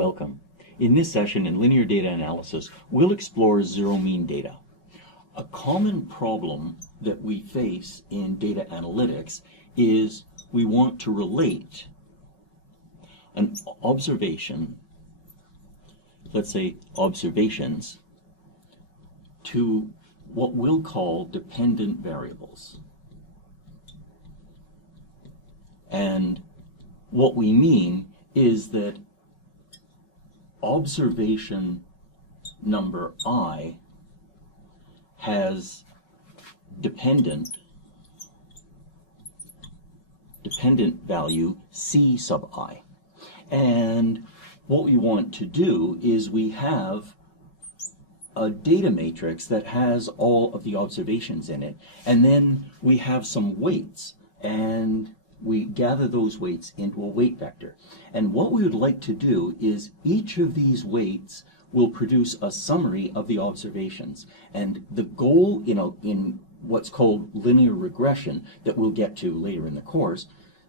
Welcome. In this session in linear data analysis, we'll explore zero-mean data. A common problem that we face in data analytics is we want to relate an observation, let's say observations, to what we'll call dependent variables. And what we mean is that observation number I has dependent value C sub I. And what we want to do is we have a data matrix that has all of the observations in it, and then we have some weights, and we gather those weights into a weight vector. And what we would like to do is each of these weights will produce a summary of the observations. And the goal in what's called linear regression that we'll get to later in the course,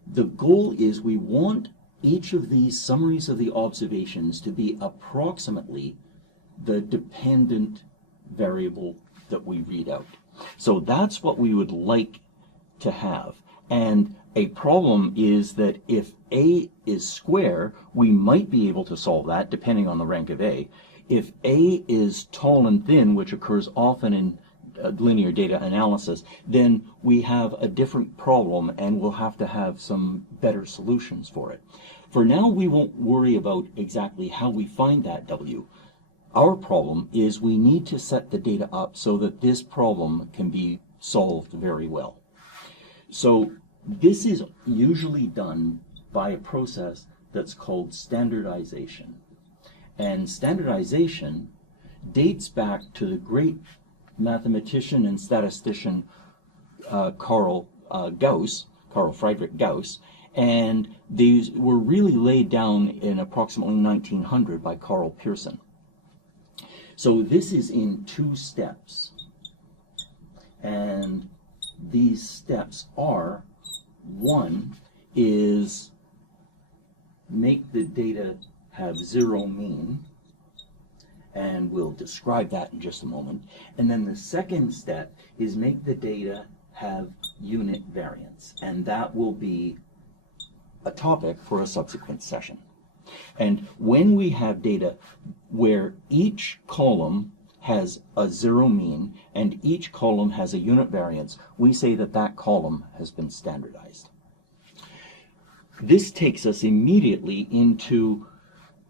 the goal is we want each of these summaries of the observations to be approximately the dependent variable that we read out. So that's what we would like to have. And a problem is that if A is square, we might be able to solve that depending on the rank of A. If A is tall and thin, which occurs often in linear data analysis, then we have a different problem and we'll have to have some better solutions for it. For now, we won't worry about exactly how we find that W. Our problem is we need to set the data up so that this problem can be solved very well. So this is usually done by a process that's called standardization. And standardization dates back to the great mathematician and statistician Carl Friedrich Gauss, and these were really laid down in approximately 1900 by Karl Pearson. So this is in 2 steps, and these steps are: one is make the data have zero mean, and we'll describe that in just a moment. And then the second step is make the data have unit variance, and that will be a topic for a subsequent session. And when we have data where each column has a zero mean and each column has a unit variance, we say that that column has been standardized. This takes us immediately into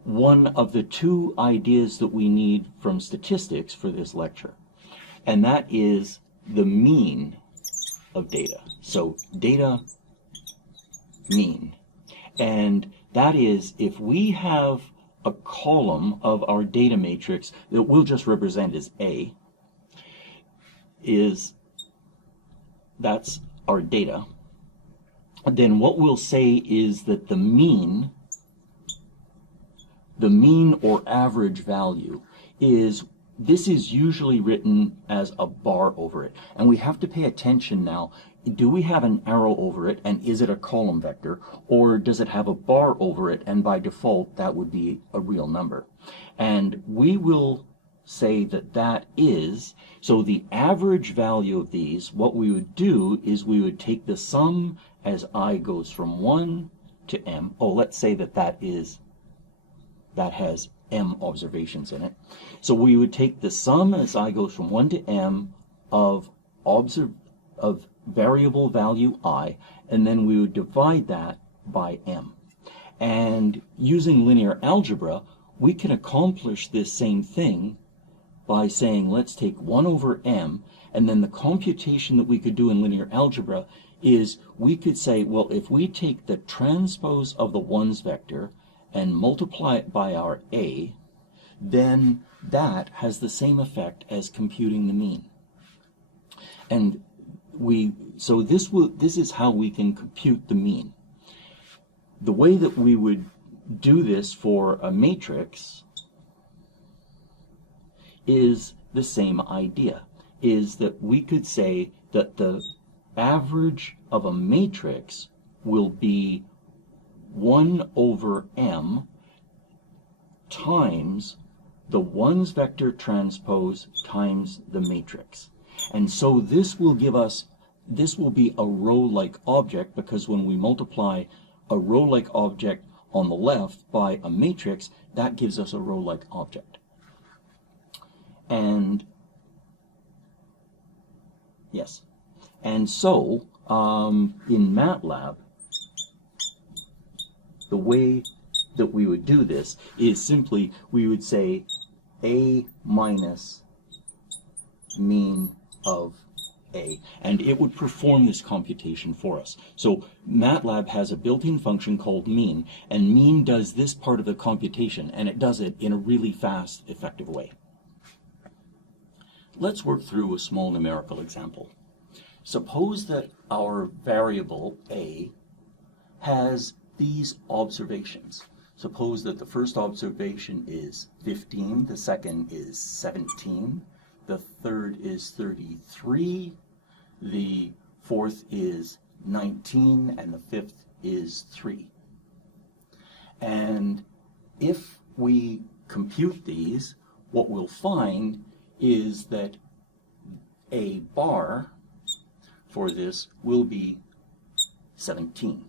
one of the 2 ideas that we need from statistics for this lecture, and that is the mean of data. So data mean. And that is, if we have a column of our data matrix that we'll just represent as A, that's our data, then what we'll say is that the mean or average value is, this is usually written as a bar over it. And we have to pay attention now. Do we have an arrow over it, and is it a column vector, or does it have a bar over it, and by default that would be a real number? And we will say that that is, so the average value of these, what we would do is we would take the sum as I goes from 1 to M. Oh, let's say that that has M observations in it. So we would take the sum as I goes from 1 to M of variable value I, and then we would divide that by M. And using linear algebra, we can accomplish this same thing by saying, let's take 1 over M, and then the computation that we could do in linear algebra is we could say, well, if we take the transpose of the ones vector and multiply it by our A, then that has the same effect as computing the mean. And so this is how we can compute the mean. The way that we would do this for a matrix is the same idea, is that we could say that the average of a matrix will be 1 over m times the ones vector transpose times the matrix. And so this will give us, this will be a row-like object, because when we multiply a row-like object on the left by a matrix, that gives us a row-like object. And yes, and so in MATLAB, the way that we would do this is simply we would say A minus mean of A, and it would perform this computation for us. So MATLAB has a built-in function called mean, and mean does this part of the computation, and it does it in a really fast, effective way. Let's work through a small numerical example. Suppose that our variable A has these observations. Suppose that the first observation is 15, the second is 17, the third is 33, the fourth is 19, and the fifth is 3. And if we compute these, what we'll find is that a bar for this will be 17.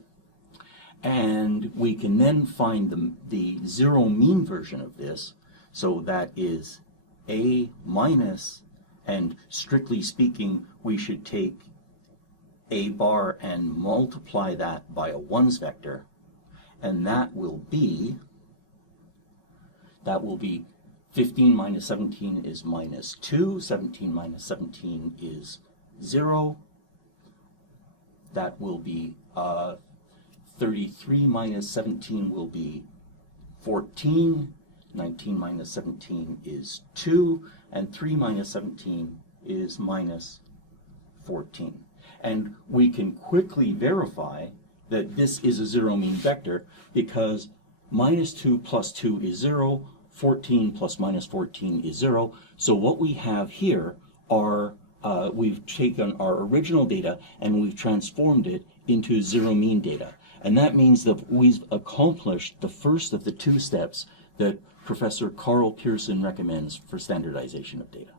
And we can then find the zero mean version of this, so that is A minus, and strictly speaking, we should take A bar and multiply that by a ones vector, and that will be 15 minus 17 is minus 2, 17 minus 17 is 0, that will be 33 minus 17 will be 14, 19 minus 17 is 2, and 3 minus 17 is minus 14. And we can quickly verify that this is a zero mean vector, because minus 2 plus 2 is 0, 14 plus minus 14 is 0. So what we have here are, we've taken our original data and we've transformed it into zero mean data. And that means that we've accomplished the first of the two steps that Professor Carl Pearson recommends for standardization of data.